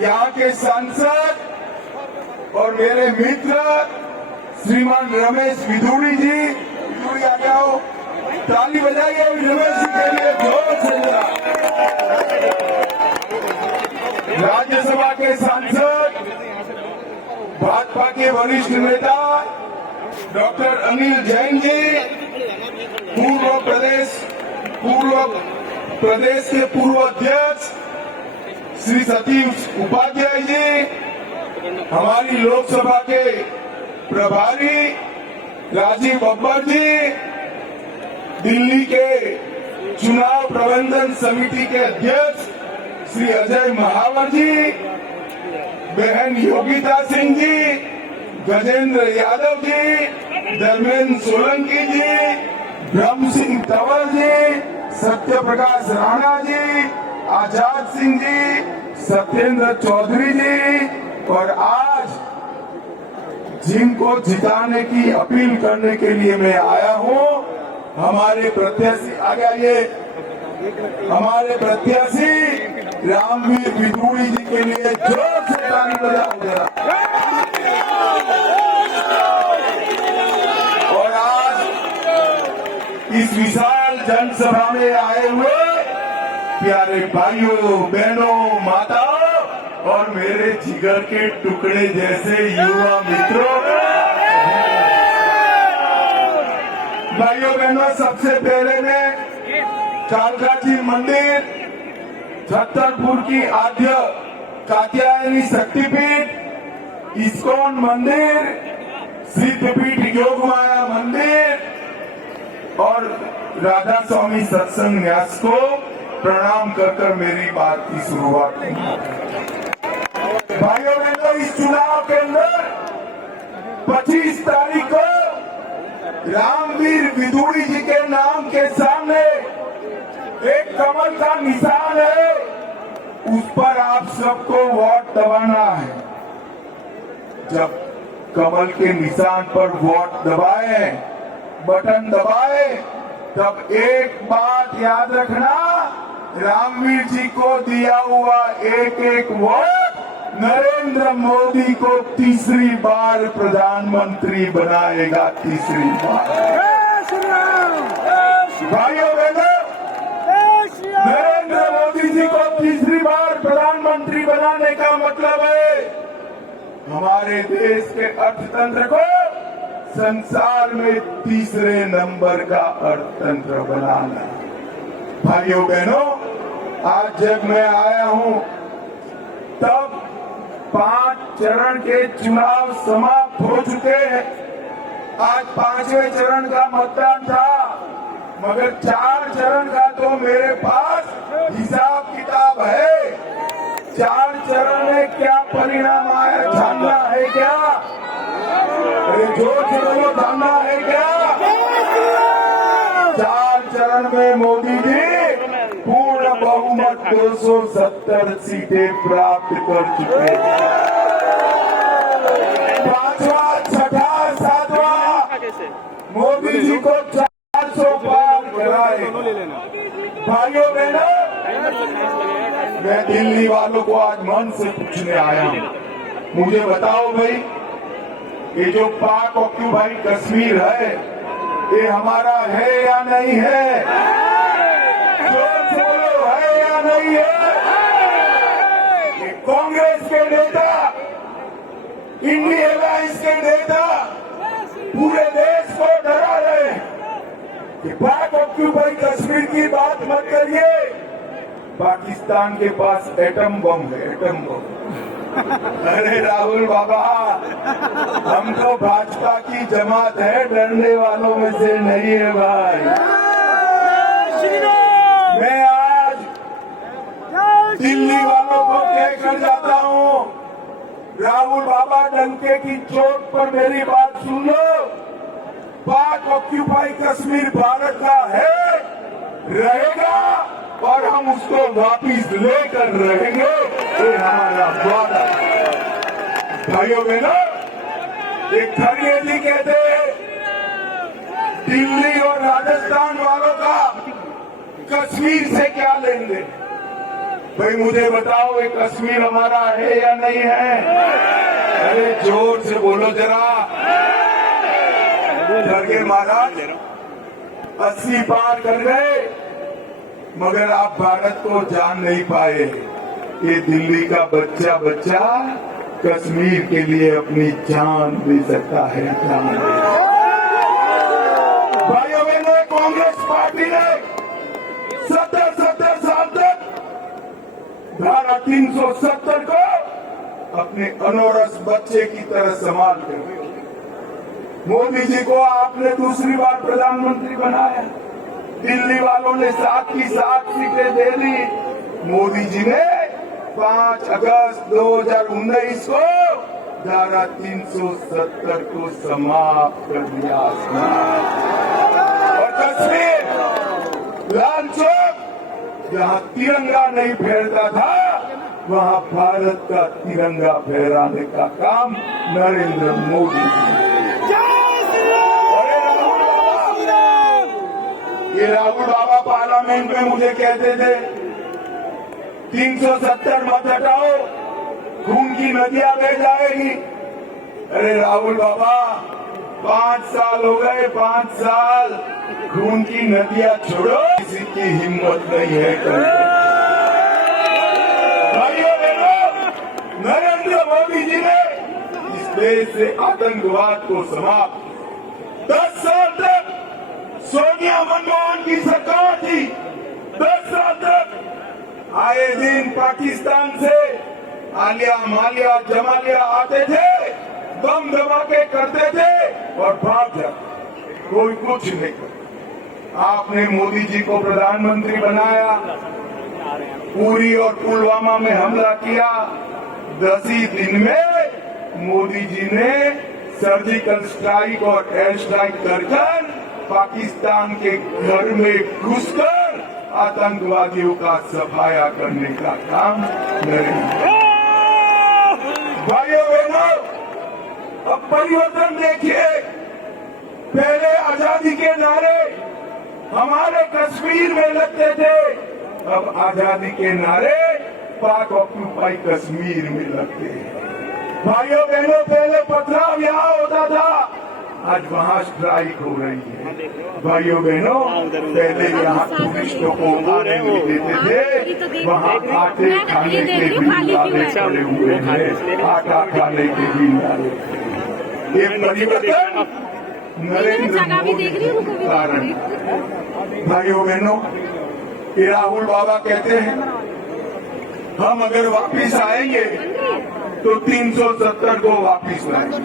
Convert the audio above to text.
यहाँ के सांसद और मेरे मित्र श्रीमान रमेश विधुड़ी जी, विधुड़ी आ जाओ, ताली बजाइए रमेश जी के लिए जोर से जरा। राज्यसभा के सांसद, भाजपा के वरिष्ठ नेता डॉक्टर अनिल जैन जी, पूर्व प्रदेश के पूर्व अध्यक्ष श्री सतीश उपाध्याय जी, हमारी लोकसभा के प्रभारी राजीव बब्बर जी, दिल्ली के चुनाव प्रबंधन समिति के अध्यक्ष श्री अजय महावर जी, बहन योगिता सिंह जी, गजेंद्र यादव जी, धर्मेंद्र सोलंकी जी, ब्रह्म सिंह तंवर जी, सत्य प्रकाश राणा जी, आजाद सिंह जी, सत्येंद्र चौधरी जी, और आज जिनको जिताने की अपील करने के लिए मैं आया हूं, हमारे प्रत्याशी आ गए, हमारे प्रत्याशी रामवीर विधुड़ी जी के लिए जोर से ताली बजाओ जरा। और आज इस विशाल जनसभा में आए हुए प्यारे भाइयों, बहनों, माताओं और मेरे जिगर के टुकड़े जैसे युवा मित्रों, भाइयों बहनों, सबसे पहले मैं कालका जी मंदिर, छतरपुर की आद्य कात्यायनी शक्तिपीठ, इस्कॉन मंदिर, सिद्धपीठ योगमाया मंदिर और राधा स्वामी सत्संग न्यास को प्रणाम कर मेरी बात की शुरुआत की। भाइयों बहनों, इस चुनाव के अंदर 25 तारीख को रामवीर विधुड़ी जी के नाम के सामने एक कमल का निशान है, उस पर आप सबको वोट दबाना है। जब कमल के निशान पर वोट दबाए, बटन दबाए, तब एक बात याद रखना, रामवीर जी को दिया हुआ एक एक वोट नरेंद्र मोदी को तीसरी बार प्रधानमंत्री बनाएगा, तीसरी बार। भाइयों बहनों, नरेंद्र मोदी जी को तीसरी बार प्रधानमंत्री बनाने का मतलब है हमारे देश के अर्थतंत्र को संसार में तीसरे नंबर का अर्थतंत्र बनाना। भाइयों बहनों, आज जब मैं आया हूं तब 5 चरण के चुनाव समाप्त हो चुके हैं। आज 5वें चरण का मतदान था, मगर 4 चरण का तो मेरे पास हिसाब किताब है। 4 चरण में क्या परिणाम आया जानना है क्या? अरे जोर से बोलो, जानना है क्या? 4 चरण में मोदी जी पूर्ण बहुमत 270 सीटें प्राप्त कर चुके हैं। 5वां, 6वां, 7वां मोदी जी को 400 पार कराए। भाइयों बहनों, मैं दिल्ली वालों को आज मन से पूछने आया हूं, मुझे बताओ भाई, ये जो पाक ऑक्यूपाइड कश्मीर है, ये हमारा है या नहीं है? जोर से बोलो, है या नहीं है? ये कांग्रेस के नेता, इंडिया अलायंस के नेता पूरे देश को डरा रहे कि पाक ऑक्यूपाइड कश्मीर की बात मत करिए, पाकिस्तान के पास एटम बम है, एटम बम। अरे राहुल बाबा, हम तो भाजपा की जमात है, डरने वालों में से नहीं है भाई। मैं आज दिल्ली वालों को कहकर जाता हूं, राहुल बाबा, डंके की चोट पर मेरी बात सुन लो। पाक ऑक्यूपाई कश्मीर भारत का है, रहेगा और हम उसको वापिस लेकर रहेंगे, ये हमारा वादा। भाइयों बहनों, एक खड़गे जी कहते हैं, दिल्ली और राजस्थान वालों का कश्मीर से क्या लेंगे? भाई मुझे बताओ ये कश्मीर हमारा है या नहीं है? अरे जोर से बोलो जरा। खड़गे महाराज 80 पार कर गए, मगर आप भारत को जान नहीं पाए। ये दिल्ली का बच्चा कश्मीर के लिए अपनी जान दे सकता है, जान दे। भाइयों बहनों, कांग्रेस पार्टी ने 70 साल तक धारा 370 को अपने अनोरस बच्चे की तरह संभाल कर, मोदी जी को आपने दूसरी बार प्रधानमंत्री बनाया। दिल्ली वालों ने 7 की 7 सीटें दे दी। मोदी जी ने 5 अगस्त 2019 को धारा 370 को समाप्त कर दिया। और कश्मीर लाल चौक जहां तिरंगा नहीं फहरता था, वहां भारत का तिरंगा फहराने का काम नरेंद्र मोदी जी। ये राहुल बाबा पार्लियामेंट में मुझे कहते थे 370 मत हटाओ, खून की नदियां बह जाएगी। अरे राहुल बाबा, 5 साल हो गए, 5 साल, खून की नदियां छोड़ो, किसी की हिम्मत नहीं है। भाइयों बहनों, नरेंद्र मोदी जी ने इस देश से आतंकवाद को समाप्त। 10 साल तक सोनिया मनमोहन की सरकार थी। 10 साल तक आए दिन पाकिस्तान से आलिया मालिया जमालिया आते थे, बम धमाके करते थे और भाग जाते, कोई कुछ नहीं करता। आपने मोदी जी को प्रधानमंत्री बनाया, पुरी और पुलवामा में हमला किया। 10 ही दिन में मोदी जी ने सर्जिकल स्ट्राइक और एयर स्ट्राइक कर पाकिस्तान के घर में घुसकर आतंकवादियों का सफाया करने का काम नरेंद्र। भाइयों बहनों, अब परिवर्तन देखिए। पहले आजादी के नारे हमारे कश्मीर में लगते थे, अब आजादी के नारे पाक ऑक्यूपाई कश्मीर में लगते हैं। भाइयों बहनों, पहले पथराव यहाँ होता था, आज वहाँ स्ट्राइक हो रही है। भाइयों बहनों, पहले यहाँ टूरिस्टों को आने नहीं देते थे, वहाँ आटे खाने के भी नारे पड़े हुए हैं, आटा खाने के भी नारे। ये परिवर्तन नरेंद्र मोदी के कारण। भाइयों बहनों, ये राहुल बाबा कहते हैं हम अगर वापिस आएंगे तो 370 को वापिस लाएंगे।